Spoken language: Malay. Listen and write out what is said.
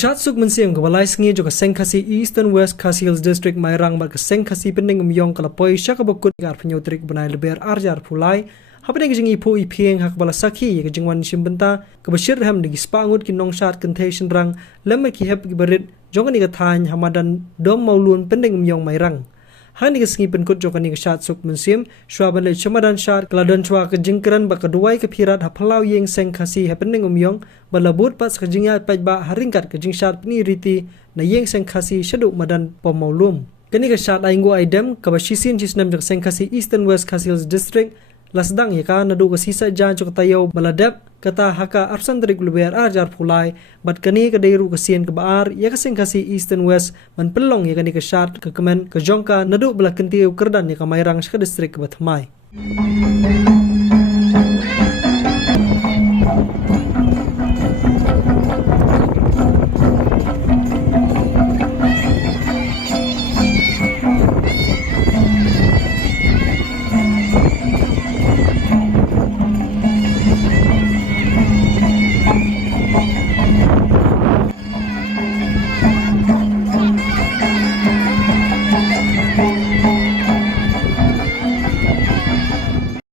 Keshat suk mensiam ke balai sengi jo ke Sengkasi Eastern West Khasi Hills District Mairang bar ke Sengkasi pening myong kalapoi syaka bakut gar penyotrik benai leber arjar pulai hapne ke jingi pu ipieng hak bala sakhi ke jingwan simbenta ke bashir ham digi spangut ki nongshat contation rang lemmer ki hep ki berit jongani ke thany hamadan dom maulun pening myong Mairang hani ke sengi penkut jokani ke shat suk mensiam shwaban le chamadan shat keladan chwa ke jingkran ba keduai ke pirat haplau yeng Sengkasi happening myong balabut pas ke jingya pajba haringkat ke jingshat pni riti na yeng Sengkasi shaduk madan pomaulum kini ke shat aingu aidem ke bashisin jisnam jok Sengkasi Eastern West Khasi Hills District lasdang ya kan nadu ke sisa jan jok tayo baladep kata haka arsan tarik luber ajar pulai bat kani ke dairu ke sien ke baar ya ke Sengkasi Eastern West man pelong ya kani ke shat ke kemen ke jongka nadu bela kentiu kerdan ya ke Mairang syaka distrik ke batmai.